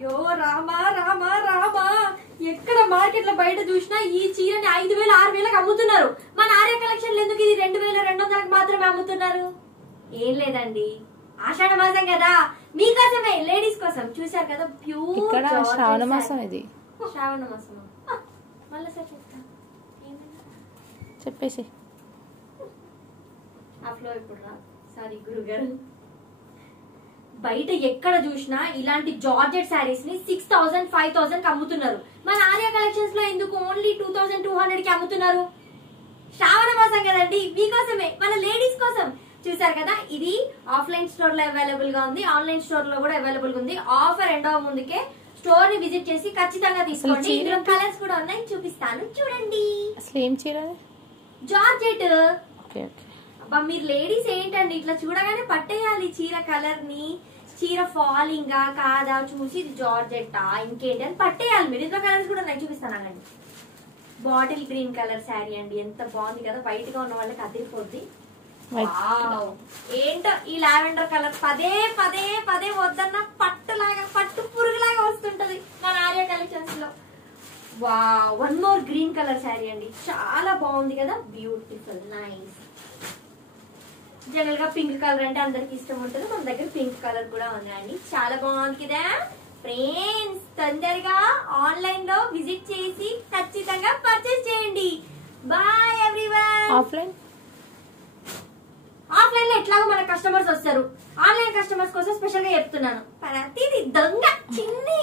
అయ్యో రామా రామా రామా, ఎక్కడ మార్కెట్ లో బయట చూసినా ఈ చీరని 5,000 6,000కి అమ్ముతున్నారు. మన ఆర్య కలెక్షన్ ఎందుకు ఇది 2,200కి మాత్రమే అమ్ముతున్నారు? ఏం లేదండి, ఆషాఢ మాసం కదా, మీకోసమే, లేడీస్ కోసం. చూసారు కదా ప్యూర్ శ్రావణ మాసం. ఇది శ్రావణ మాసం. మళ్ళీ సార్ చెప్తా, చెప్పేసి ఆ ఫ్లో ఇప్పుడు రా. సారీ గురుగారు. బయట ఎక్కడ చూసినా ఇలాంటి జార్జెట్ శారీస్ ని 6,000 5,000కి అమ్ముతున్నారు. మన ఆర్య కలెక్షన్స్ లో ఎందుకు ఓన్లీ 2,200కి అమ్ముతున్నారు? శ్రావణ మాసం కదండి, మీకోసమే, మన లేడీస్ కోసం. చూసారు కదా, ఇది ఆఫ్లైన్ స్టోర్ లో అవైలబుల్ గా ఉంది, ఆన్లైన్ స్టోర్ లో కూడా అవైలబుల్ గా ఉంది. ఆఫర్ ఎండ్ అవ్వ ముందుకే స్టోర్ ని విజిట్ చేసి ఖచ్చితంగా తీసుకోండి. ఇందులో కలర్స్ కూడా ఉన్నాయి, చూపిస్తాను చూడండి. అసలు ఏం చీర? జార్జెట్. Okay okay. అబ్బా మీరు లేడీస్ ఏంటండి, ఇట్లా చూడగానే పట్టేయాలి చీర కలర్ ని. చీర ఫాలింగ్ కాదా చూసి ఇది జార్జెట్టా ఇంకేంటి అని పట్టేయాలి మీరు. ఇందులో కలర్స్ కూడా ఉన్నాయి, చూపిస్తాను అండి. బాటిల్ గ్రీన్ కలర్ శారీ అండి, ఎంత బాగుంది కదా, వైట్ గా ఉన్న వాళ్ళకి అదిరిపోద్ది. ఏంటో ఈ లావెండర్ కలర్ పదే పదే పదే వద్దన్న పట్టులాగా, పట్టు పురుగులాగా వస్తుంటది మన ఆర్య కలెక్షన్స్ లో. వా, one more green colour sari అండి, చాలా బాగుంది కదా, బ్యూటిఫుల్ నైస్. జనరల్ గా పింక్ కలర్ అంటే అందరికి ఇష్టం ఉంటుంది, మన దగ్గర పింక్ కలర్ కూడా ఉందండి, చాలా బాగుంది కదా ఫ్రెండ్స్. తొందరగా ఆన్లైన్ లో విజిట్ చేసి ఖచ్చితంగా పర్చేస్ చేయండి. Bye everyone. ఆఫ్లైన్ లో ఎట్లాగో మన కస్టమర్స్ వస్తారు, ఆన్లైన్ కస్టమర్స్ కోసం స్పెషల్ గా చెప్తున్నాను, ప్రతిది దొంగ చిన్ని